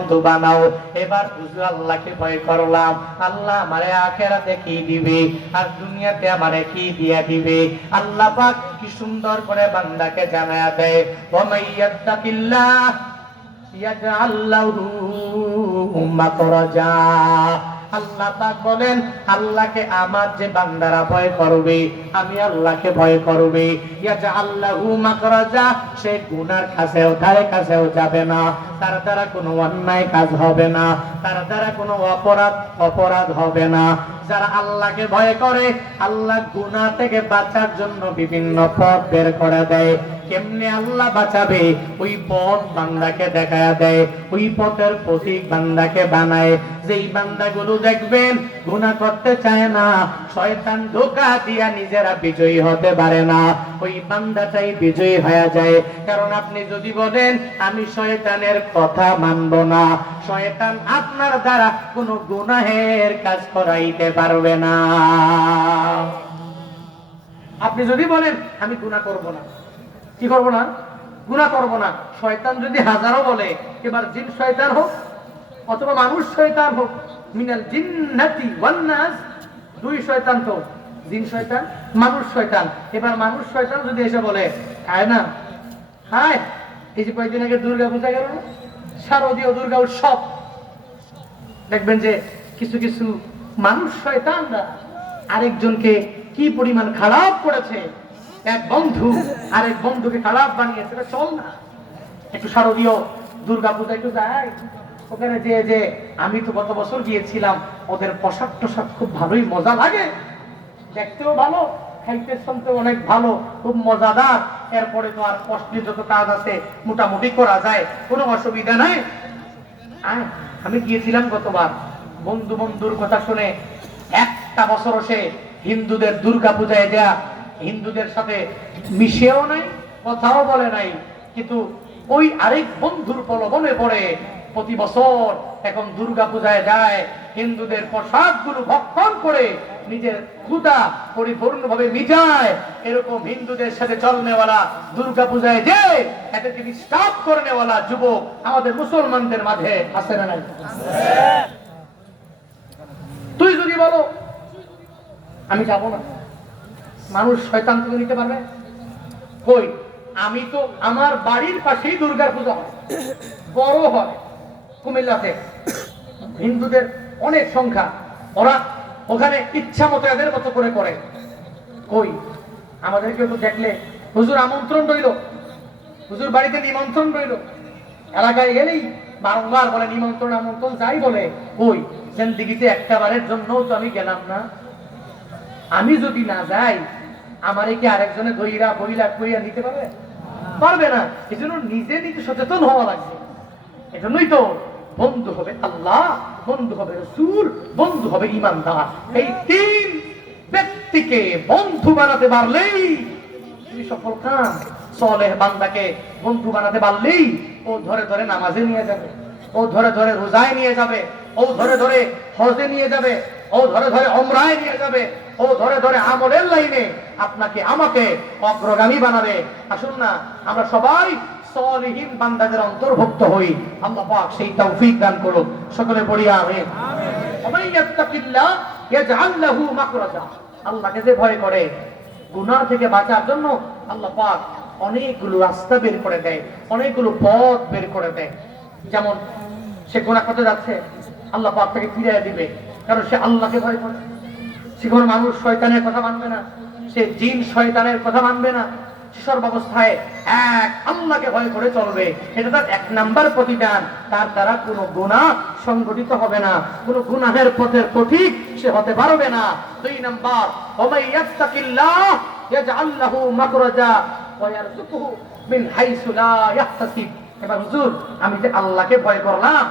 বন্ধু বানাও। এবার বুঝু আল্লাহকে ভয় করলাম, আল্লাহ আমারে আখিরাতে কি দিবে আর দুনিয়াতে আমারে কি দিয়া দিবে। আল্লাহ পাক কি সুন্দর করে বান্দাকে জানায়া দেয়, ওয়া মাইয়াত্তাকিল্লাহ ইয়াজআল লাহু মাখরাজা। আল্লাহ পাক বলেন, আল্লাহকে আমার যে বান্দারা ভয় করবে, আমি আল্লাহকে ভয় করবে, ইয়াজআল লাহু মাখরাজা, সে গুনার কাছেও ধারে কাছেও যাবে না, তার দ্বারা কোনো অন্যায় কাজ হবে না, তার দ্বারা কোনো অপরাধ হবে না। যারা আল্লাহকে ভয় করে, আল্লাহ গুনাহ থেকে বাঁচার জন্য বিভিন্ন পথ বের করে দেয়। কেমনে আল্লাহ বাঁচাবে, ওই পথ বান্দাকে দেখায়া দেয়, ওই পথের পথিক বান্দাকে বানায়। যেই বান্দাগুলো দেখবেন গুনাহ করতে চায় না, শয়তান ধোঁকা দিয়া নিজেরা বিজয়ী হতে পারে না, ওই বান্দাটাই বিজয়ী হয়ে যায়। কারণ আপনি যদি বলেন আমি শয়তানের কথা মানব না, শয়তান আপনার দ্বারা কোনো গুনাহের কাজ করাইতে পারবে না। আপনি যদি বলেন আমি গুনাহ করব না, কি করব না, গুনাহ করব না, শয়তান যদি হাজারো বলে, এবার জিন শয়তান হোক অথবা মানুষ শয়তান হোক, মিনাল জিন্নাতি ওয়ান নাস, দুই শয়তান তো, জিন শয়তান মানুষ শয়তান। এবার মানুষ শয়তান যদি এসে বলে খায় না, খায়, এই যে কয়েকদিন আগে দুর্গা পূজা গেল, শারদীয় দুর্গা উৎসব, দেখবেন যে কিছু কিছু মানুষ শয়তানরা আরেকজনকে কি পরিমাণ খারাপ করেছে। এক বন্ধু আরেক বন্ধুকে খারাপ বানিয়েছে, চল না একটু শারদীয় দুর্গা পূজা একটু যাই, ওখানে যে আমি তো গত বছর গিয়েছিলাম, ওদের পোশাক টোশাক খুব ভালোই মজা লাগে, দেখতেও ভালো, খাইতে শুনতে অনেক ভালো, খুব মজাদার। এরপরে তো আর কষ্টের যত কাজ আছে মোটামুটি করা যায়, কোনো অসুবিধা নাই। আমি গিয়েছিলাম গতবার, বন্ধুর কথা শুনে একটা বছর সে হিন্দুদের দুর্গা পূজায় দেয়া, হিন্দুদের সাথে মিশেও নাই, কথাও বলে নাই, কিন্তু ওই আরেক বন্ধুর প্রলোভনে পড়ে প্রতি বছর এখন দুর্গা পূজায় যায়, হিন্দুদের প্রসাদগুলো ভক্ষণ করে নিজের ক্ষুধা পরিপূর্ণভাবে মিটায়। এরকম হিন্দুদের সাথে চলনেওয়ালা দুর্গা পূজায় যে এদেরকে ডিস্টার্ব করনেওয়ালা যুবক আমাদের মুসলমানদের মাঝে আছে না নাই? তুই যদি বলো আমি যাব না, মানুষ শয়তান থেকে নিতে পারবে কই? আমি তো আমার বাড়ির পাশেই দুর্গার পূজা হয়, বড় হয় কুমিল্লাতে, হিন্দুদের অনেক সংখ্যা, ওরা ওখানে ইচ্ছা মতো এদের মতো করে করে। কই আমাদেরকে তো দেখলে হুজুর আমন্ত্রণ রইল, হুজুর বাড়িতে নিমন্ত্রণ রইল, এলাকায় গেলেই বারংবার বলে নিমন্ত্রণ আমন্ত্রণ যাই বলে। কই জিন্দেগিতে একটা বারের জন্যও তো আমি গেলাম না। আমি যদি না যাই আমারে কি আরেকজনে ধইরা বইলা কইয়া নিতে পারবে? পারবে না। এজন্য নিজে নিজে সচেতন হওয়া লাগবে। এজন্যই তো বন্ধু হবে আল্লাহ, বন্ধু হবে রাসূল, বন্ধু হবে ঈমানদার। এই তিন ব্যক্তিকে বন্ধু বানাতে পারলেই তুমি সফল কাম। সালেহ বান্দাকে বন্ধু বানাতে পারলেই ও ধরে ধরে নামাজে নিয়ে যাবে, ও ধরে ধরে রোজায় নিয়ে যাবে, ও ধরে ধরে হজে নিয়ে যাবে, ও ধরে ধরে উমরায় নিয়ে যাবে, ও ধরে ধরে আমলের লাইনে আপনাকে আমাকে অগ্রগামী বানাবে। আসুন না আমরা সবাই সালিহিন বান্দাদের অন্তর্ভুক্ত হই। আল্লাহ পাক সেই তৌফিক দান করুন। সকলে পড়ি আমিন। ওমান ইয়াত্তাকিল্লাহ ইয়াজআল লাহু মাখরাজা। আল্লাহকে যে ভয় করে গুনাহ থেকে বাঁচার জন্য আল্লাহ পাক অনেকগুলো রাস্তা বের করে দেয়, অনেকগুলো পথ বের করে দেয়। যেমন সে গুনাহ করতে যাচ্ছে, আল্লাহ পাক তাকে ফিরিয়ে দিবে, কারণ সে আল্লাহকে ভয় করে। সে কোনো মানুষ শয়তানের কথা মানবে না, সে জিন শয়তানের কথা মানবে না, সে সর্বাবস্থায় এক আল্লাহকে ভয় করে চলবে। এটা তার এক নাম্বার প্রতিদান। তার দ্বারা কোনো গুনাহ সংগঠিত হবে না, কোনো গুনাহের পথের পথিক সে হতে পারবে না। দুই নাম্বার, ওয়া ইয়াত্তাকিল্লাহ ইয়াজআল লাহু মাখরাজা ওয়া ইয়ারযুকুহু মিন হাইসু লা ইয়াহতাসিব। এবার হুজুর আমি যে আল্লাহকে ভয় করলাম,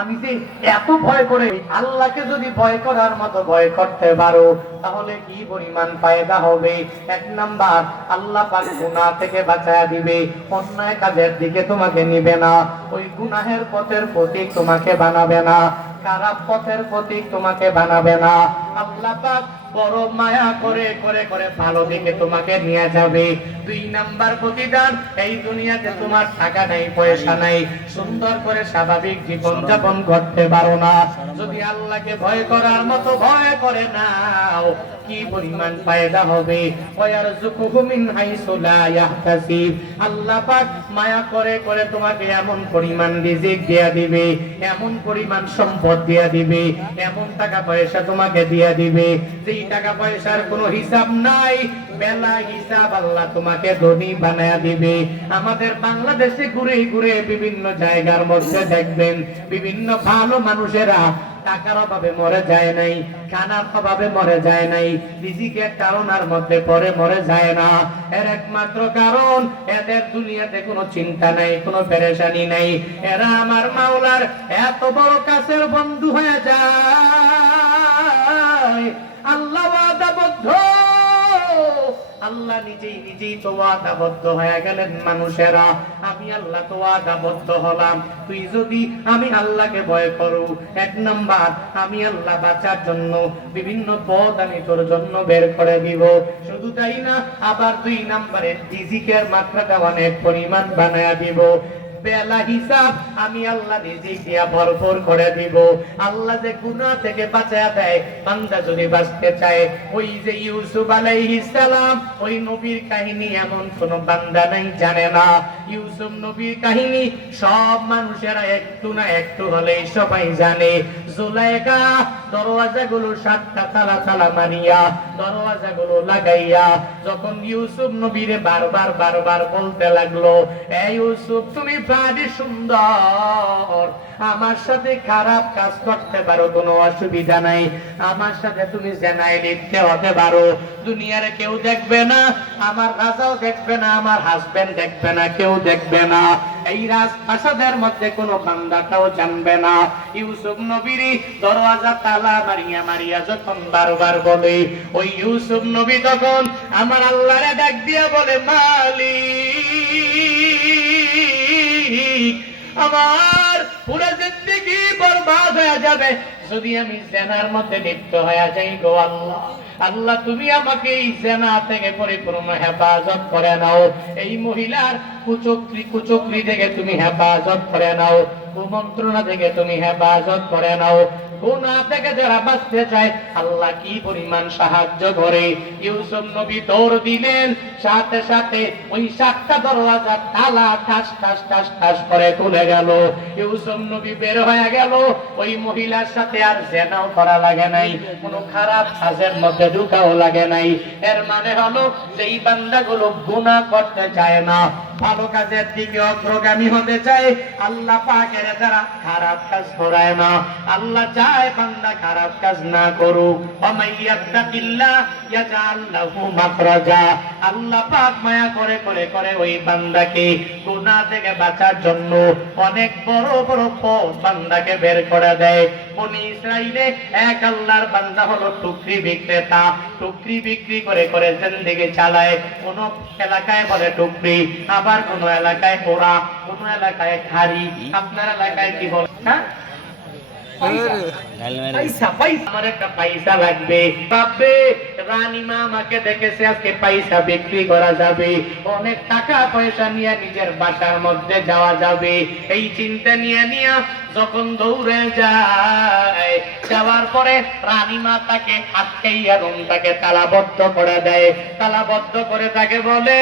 আমি যে এত ভয় করে, আল্লাহকে যদি ভয় করার মতো ভয় করতে পারো তাহলে কি পরিমাণ ফায়দা হবে। এক নাম্বার, আল্লাহ পাক গুনাহ থেকে বাঁচায়া দিবে, অন্যায় কাজের দিকে তোমাকে নিবে না, ওই গুনাহের পথের পথিক তোমাকে বানাবে না। খারাপ পথের প্রতীক তোমাকে বানাবে না। আল্লাহ পাক বড় মায়া করে করে করে ভালো দিকে তোমাকে নিয়ে যাবে। 2 নাম্বার প্রতিদান, এই দুনিয়াতে তোমার টাকা নাই, পয়সা নাই, সুন্দর করে স্বাভাবিক জীবন যাপন করতে পারো না। যদি আল্লাহকে ভয় করার মতো ভয় করে নাও, কি পরিমাণ ফায়দা হবে। ওয়ারযুকুহু মিন হাইসু লা ইয়াহতাসিব, আল্লাহ পাক মায়া করে করে তোমাকে এমন পরিমাণ রিজিক দিয়া দিবে, এমন পরিমাণ সম্পদ দিয়া দিবে, এমন টাকা পয়সা তোমাকে দিয়া দিবে, যেই টাকা পয়সার কোনো হিসাব নাই, বেলা হিসাব আল্লাহ তোমাকে ধনী বানায়া দিবে। আমাদের বাংলাদেশে ঘুরে ঘুরে বিভিন্ন জায়গার মধ্যে দেখবেন বিভিন্ন ভালো মানুষেরা টাকার অভাবে মরে যায় নাই, খানার অভাবে মরে যায় নাই, রিজিকের কারণের মধ্যে পরে মরে যায় না। এর একমাত্র কারণ এদের দুনিয়াতে কোনো চিন্তা নাই, কোনো পেরেশানি নাই। এরা আমার মাওলার এত বড় কাছের বন্ধু হয়ে যায়। আল্লাহ ওয়াদাবদ্ধ, আল্লাহ নিজেই তো ওয়াদাবদ্ধ হয়ে গেলেন। মানুষেরা আমি আল্লাহ তো ওয়াদাবদ্ধ হলাম, তুই যদি আমি আল্লাহকে ভয় করো, 1 নাম্বার আমি আল্লাহ বাঁচার জন্য বিভিন্ন পথ আমি তোর জন্য বের করে দিব। শুধু তাই না, আবার 2 নাম্বারে রিজিকের মাত্রাটা অনেক পরিমাণ বানায়া দিব। বেলা হিসাব আমি আল্লাহ রিজিক দিয়া ভরপুর করে দিব। আল্লাহ যে গুনাহ থেকে বাঁচায়া দেয়, বান্দা যদি বাঁচতে চায়, ওই যে ইউসুফ আলাইহিস সালাম, ওই নবীর কাহিনী এমন কোন বান্দা নাই জানে না। ইউসুফ নবীর কাহিনী সব মানুষেরা একটু না একটু হলেই সবাই জানে। জুলাইখা দরওয়াজাগুলো 7টা তালা তালা মারিয়া, দরওয়াজাগুলো লাগাইয়া যখন ইউসুফ নবীরে বারবার বলতে লাগলো, এই ইউসুফ তুমি ভারী সুন্দর, আমার সাথে খারাপ কাজ করতে পারো, কোনো অসুবিধা নাই, আমার সাথে তুমি জেনায় লিপ্ত হতে পারো, দুনিয়ার কেউ দেখবে না, আমার রাজাও দেখবে না, আমার হাজবেন্ড দেখবে না, কেউ দেখবে না, এই রাজপ্রাসাদের মধ্যে কোনো বান্দাটাও জানবে না। ইউসুফ নবীর দরওয়াজা তালা মারিয়া মারিয়া যখন বারবার বলে, ওই ইউসুফ নবী তখন আমার আল্লাহরে ডাক দিয়া বলে, মালিক আমার পুরো জিন্দেগি বরবাদ হয়ে যাবে যদি আমি জেনার মধ্যে লিপ্ত হয়ে যাই গো আল্লাহ। আল্লাহ তুমি আমাকে এই জেনা থেকে পরিপূর্ণ হেফাজত করে নাও, এই মহিলার কুচক্রি থেকে তুমি হেফাজত করে নাও, কুমন্ত্রণা থেকে তুমি হেফাজত করে নাও। গুনাহ থেকে যারা বাঁচতে চায় আল্লাহ কি পরিমাণ সাহায্য করে। ইউসুফ নবী দৌড় দিলেন, সাথে সাথে ওই 7টা দরওয়াজা তালা ঠাস ঠাস ঠাস ঠাস করে খুলে গেল। ইউসুফ নবী বের হয়ে গেল, ওই মহিলার সাথে আর জেনাও করা লাগে নাই, কোনো খারাপ কাজের মধ্যে ঢুকাও লাগে নাই। এর মানে হলো যে এই বান্দাগুলো গুনাহ করতে চায় না, ভালো কাজের দিকে অগ্রগামী হতে চায়, আল্লাহ পাকের দ্বারা খারাপ কাজ করায় না। আল্লাহ চায় বান্দা খারাপ কাজ না করুক। ওমাইয়াত্তাকিল্লাহ ইয়াজআল লাহু মাখরাজা, আল্লাহ পাক মায়া করে করে করে ওই বান্দাকে গুনাহ থেকে বাঁচার জন্য অনেক বড় বড় পথ বান্দাকে বের করে দেয়। বনি ইসরাইলে এক আল্লাহর বান্দা হলো টুকরি বিক্রেতা, টুকরি বিক্রি করে করে জিন্দেগি চালায়। কোন এলাকায় বলে টুকরি, আবার কোন এলাকায় পোড়া, কোন এলাকায় খাড়ি। আপনার এলাকায় কি বলে? হ্যাঁ, আমার একটা পয়সা লাগবে। ভাববে রানীমা আমাকে দেখেছে, আজকে পয়সা বিক্রি করা যাবে, অনেক টাকা পয়সা নিয়ে নিজের বাসার মধ্যে যাওয়া যাবে। এই চিন্তা নিয়ে নিয়ে যখন দৌড়ে যায়, যাওয়ার পরে রানীমা তাকে আটকাইয়া রুমটাকে তালাবদ্ধ করে দেয়। তালাবদ্ধ করে তাকে বলে,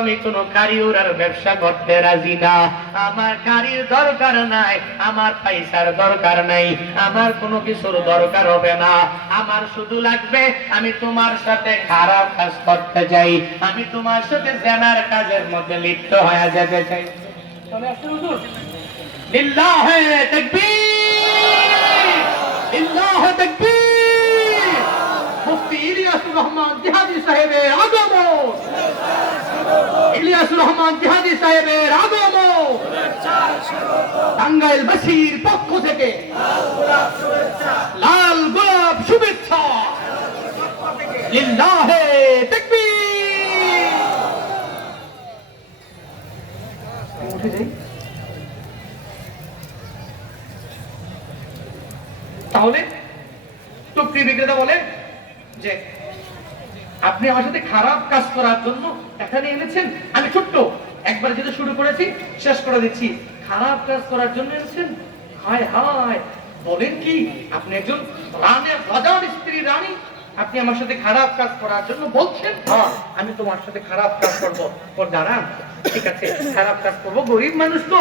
আমি কোনো কারিগরের ব্যবসা করতে রাজি না, আমার গাড়ির দরকার নাই, আমার পয়সার দরকার নাই, আমার কোনো কিছুর দরকার হবে না, আমার শুধু লাগবে আমি তোমার সাথে খারাপ কাজ করতে চাই, আমি তোমার সাথে জেনার কাজের মধ্যে লিপ্ত হয়ে যেতে চাই। লিল্লাহে তাকবীর, লিল্লাহে তাকবীর। মুফতি ইলিয়াসুর রহমান জিহাদি সাহেবের আগমন, ইলিয়াসুর রহমান জিহাদি সাহেবের আগমন, টাঙ্গাইল বাসীর পক্ষ থেকে লাল গোলাপ শুভেচ্ছা। লিল্লাহে তাকবীর। তাহলে টুকরি বিক্রেতা বলে যে আপনি আমার সাথে খারাপ কাজ করার জন্য এখানে এনেছেন, আমি ছোট্ট একবার যেটা শুরু করেছি শেষ করে দিচ্ছি, খারাপ কাজ করার জন্য এনেছেন? হায় হায়, বলেন কি আপনি একজন রাজার স্ত্রী রানী, আপনি আমার সাথে খারাপ কাজ করার জন্য বলছেন? হ্যাঁ, আমি তোমার সাথে খারাপ কাজ করবো। দাঁড়ান, ঠিক আছে, খারাপ কাজ করবো, গরিব মানুষ তো,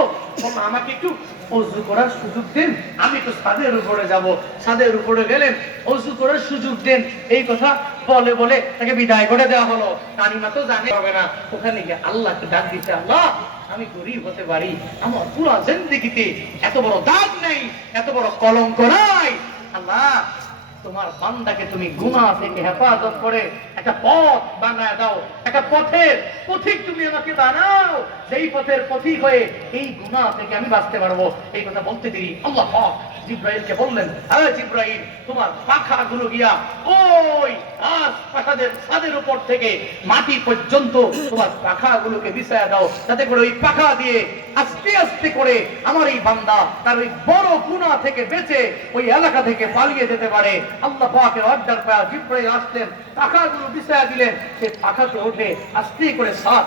আমাকে একটু অজু করার সুযোগ দেন, আমি তো ছাদের উপরে যাব। ছাদের উপরে গেলেন, অজু করার সুযোগ দেন। এই কথা বলে বলে তাকে বিদায় করে দেওয়া হলো। কানিমা তো জানে হবে না, ওখানে গিয়ে আল্লাহকে ডাক দিতে, আল্লাহ আমি গরিব হতে পারি, আমার পুরো জিন্দেগিতে এত বড় দাগ নেই, এত বড় কলঙ্ক নাই, আল্লাহ তোমার বান্দাকে তুমি গুনাহ থেকে হেফাজত করে একটা পথ বানায় দাও, একটা পথের পথিক তুমি আমাকে বানাও, সেই পথের পথিক হয়ে এই গুনাহ থেকে আমি বাঁচতে পারবো। এই কথা বলতে দেরি আল্লাহ পাক জিব্রাইলকে বললেন, আরে জিব্রাইল, তোমার পাখাগুলো গিয়া ওই প্রাসাদের ছাদের উপর থেকে মাটি পর্যন্ত তোমার পাখাগুলোকে বিছায়া দাও, যাতে করে ওই পাখা দিয়ে আস্তে আস্তে করে আমার এই বান্দা তার ওই বড় গুনাহ থেকে বেঁচে ওই এলাকা থেকে পালিয়ে যেতে পারে। আল্লাহ পাকের অর্ডার পাওয়া জিব্রাইল আসলেন, পাখাগুলো বিছায়া দিলেন, সেই পাখাকে উঠে আস্তে করে সাত